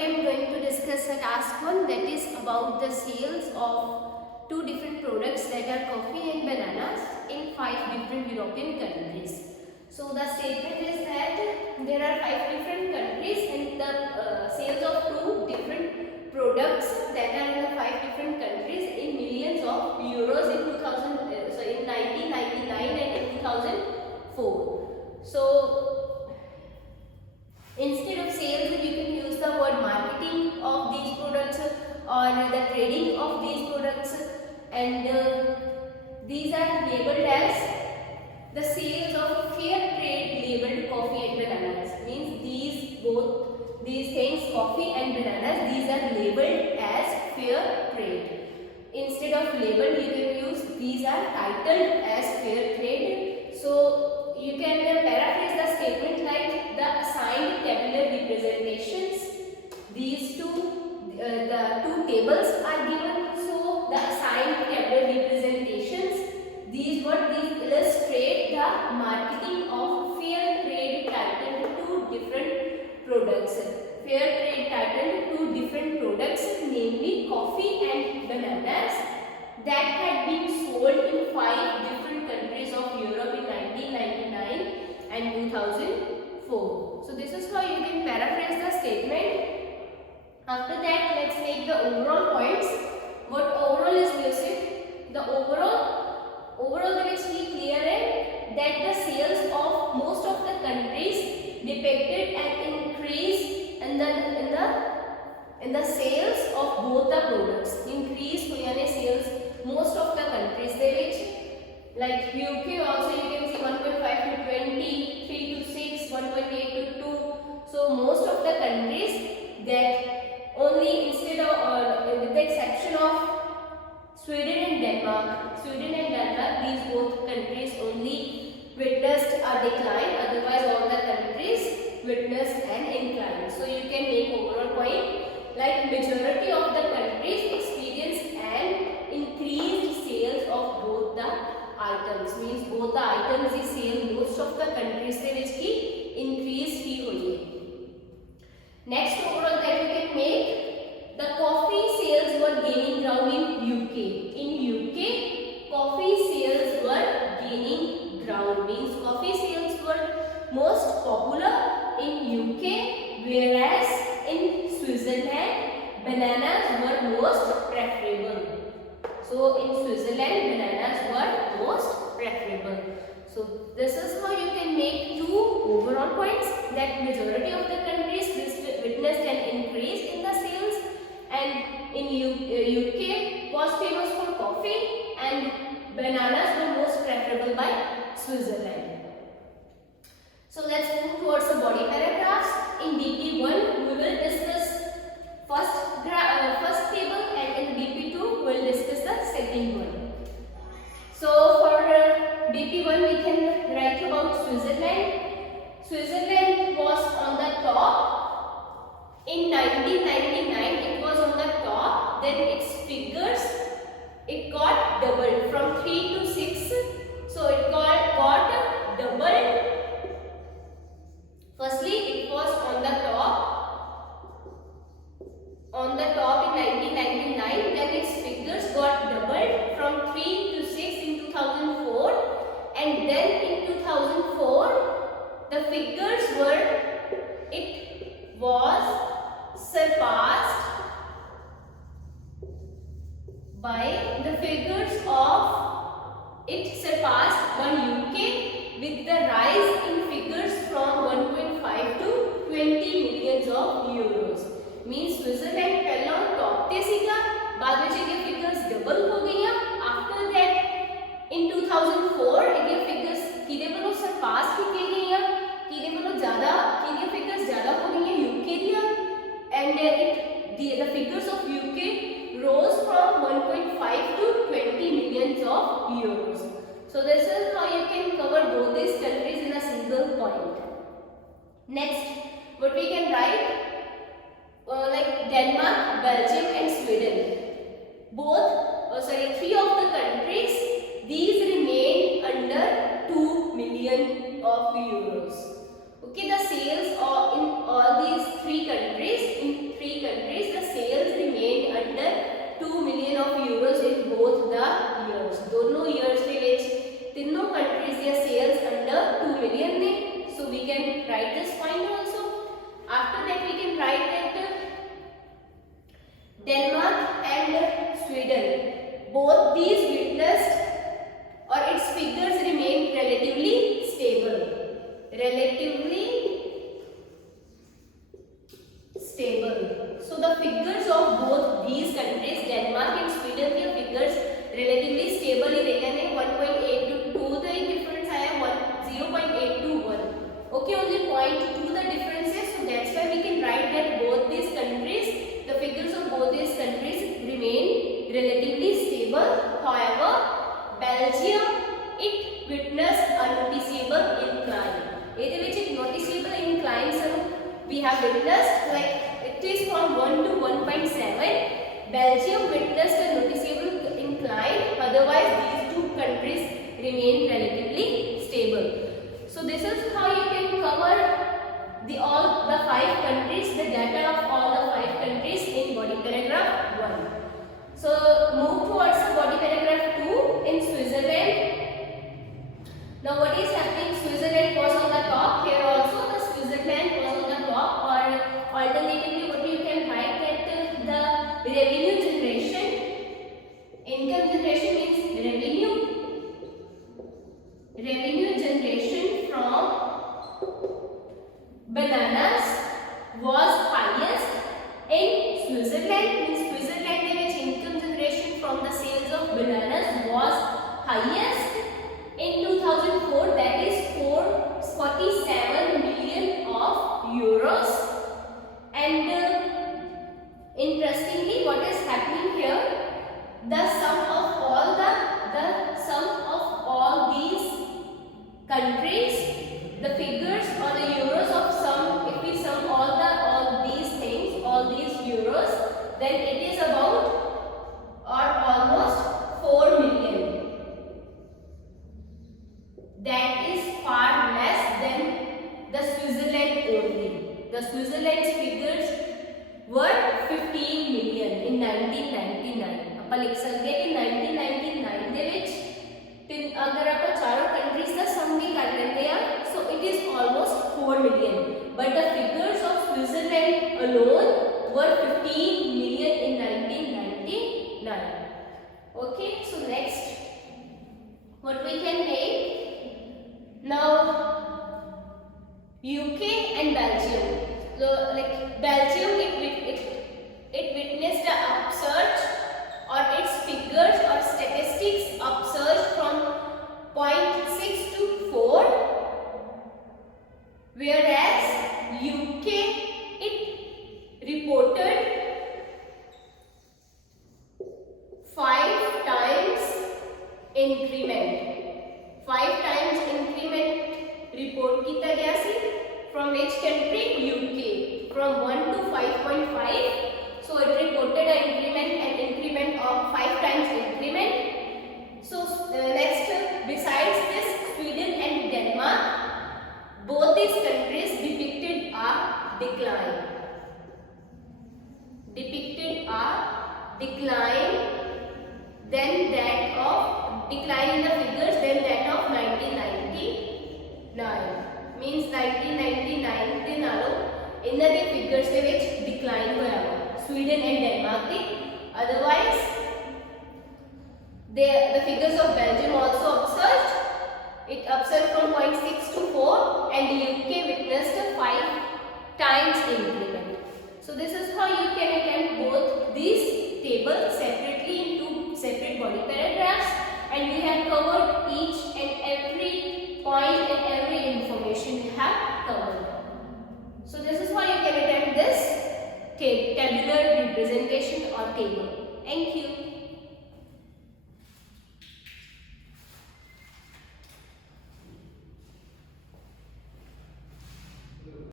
today I am going to discuss a task 1, that is about the sales of two different products, that are coffee and bananas, in 5 different European countries. So the statement is that there are 5 different countries and the sales of two different products that are in the 5 different countries in millions of euros in 1999 and in 2004. So instead of sales, you can use the word marketing of these products or the trading of these products, and these are labeled as the sales of fair trade labeled coffee and bananas. Means these things, coffee and bananas, these are labeled as fair trade. Instead of labeled, you can use these are titled as fair trade. So you can paraphrase the statement like the assigned tabular representations. These the two tables are given. So the assigned tabular representations, these illustrate the marketing of fair trade titled two different products. Fair trade titled two different products, namely coffee and bananas, that had been sold in 5 different countries of Europe in 1999 and 2004. So this is how you can paraphrase the statement. After that, let's make the overall points. What overall is listed? The overall there is clear that the sales of most of the countries depicted an increase in the sales of both the products. Increase यानी sales most of the countries they which, like UK also you can see 1.5 to 20, 3 to 6, 1.8 to 2. So most of the countries, that only instead of with the exception of Sweden and Denmark, these both countries only witnessed a decline, otherwise all the countries witnessed an incline. So you can make overall point like majority of the countries experienced an increased sales of both the items. Means both the items is sale most of the countries से which की increase ही हुई है. Next overall that we can make, the coffee sales were gaining ground in UK. In UK, coffee sales were gaining ground. Means coffee sales were most popular in UK, whereas in Switzerland, bananas were most preferable. So in Switzerland, bananas were most preferable. So this is how you can make two overall points, that majority of the countries witnessed an increase in the sales, and in UK was famous for coffee and bananas were most preferable by Switzerland. So let's move towards the body paragraphs. In DP1 we will discuss first table, and in DP2 we will discuss the second one. So for DP1 we can write about Switzerland. Switzerland was on the top. In 1999 it was on the top. Then its figures, it got doubled from 3 to 6. So it got doubled. Firstly, it was on the top in 1999. Then its figures got doubled from 3 to 6 in 2004, and then in 2004 the figures surpassed by the figures of one UK, with the rise in figures from 1.5 to 20 millions of euros. Means Switzerland पहला top पे सीगा, बाद में ये figures double हो गई. After that in 2004 ये figures किधे बोलो surpass की गई हैं, किधे बोलो ज़्यादा किधे figures ज़्यादा हो गई हैं UK दिया, and the figures of UK rose from 1.5 to 20 millions of euros. So this is how you can cover both these countries in a single point. Next, what we can write, like Denmark, Belgium and Sweden. Three of the countries, these remain under 2 million of euros. Okay, the sales in all these 3 countries, in 3 euros in both the years. दोनों years के ਵਿੱਚ तीनों countries ਦੀਆਂ sales under 2 million ने. So we can write this point also. After that we can write that Denmark and Sweden, both these witnessed or its figures remain relatively stable. Relatively stable. So the figures of both these countries, Denmark and Sweden, their figures relatively stable ही रहे हैं. 1.8 to 2 the difference आया, 0.8 to 1. Okay, only 0.2 the difference है. So that's why we can write that both these countries, the figures of both these countries remain relatively stable. However, Belgium, it witnessed a noticeable incline. ਇਹਦੇ ਵਿੱਚ ਇੱਕ noticeable incline we have witnessed, like it is from 1 to 1.7. Belgium witnessed a noticeable incline. Otherwise, these two countries remain relatively stable. So this is how you can cover all the 5 countries, the data of all the 5 countries in body paragraph 1. So move towards the body paragraph 2 in Switzerland. Now what is happening? Switzerland was on the top. Here also the Switzerland was on the top, or alternatively what you can write that the revenue generation, income generation means revenue generation from bananas was highest in Switzerland. Means Switzerland ਦੇ ਵਿੱਚ income generation from the sales of bananas was highest in 2004, that is 47 million of euros. And interestingly, what is happening here, the sum of all these countries, the figures or the euros of sum, if we sum all these things, all these euros, then it is about or almost 4 million. That is far less than the Switzerland only. The Switzerland's figures were 15 million in 1999. ਆਪਾਂ ਲਿਖ ਸਕਦੇ ਕਿ 1999 ਦੇ ਵਿੱਚ अगर आप चारों countries का sum भी कर लेते हैं, so it is almost 4 million. But the figures of Switzerland alone were 15 million in 1999. Okay, so next what we can take. Now, UK and Belgium. So, like Belgium, it witnessed an upsurge, or its figures or statistics upsurge from 0.6 to 4, whereas UK, it reported 5 times increment. 5 times increment report किया गया सी. From which country? UK. From 1 to 5.5. So it reported an increment of 5 times increment. So next, besides this, Sweden and Denmark, both these countries depicted a decline. Then that of decline in the figures, then that of 1999. Means 1999 ਦੇ ਨਾਲੋਂ ਇਹਨਾਂ ਦੇ figures ਦੇ ਵਿੱਚ decline ਹੋਇਆ ਵਾ Sweden and Denmark ਦੇ. Otherwise, the figures of Belgium also upsurged. It upsurged from 0.6 to 4, and the UK witnessed a 5 times increment. So this is how you can attempt both these tables separately into separate body paragraphs, and we have covered each and every point and every information we have covered. So this is how you can attempt this tabular representation or table. Thank you.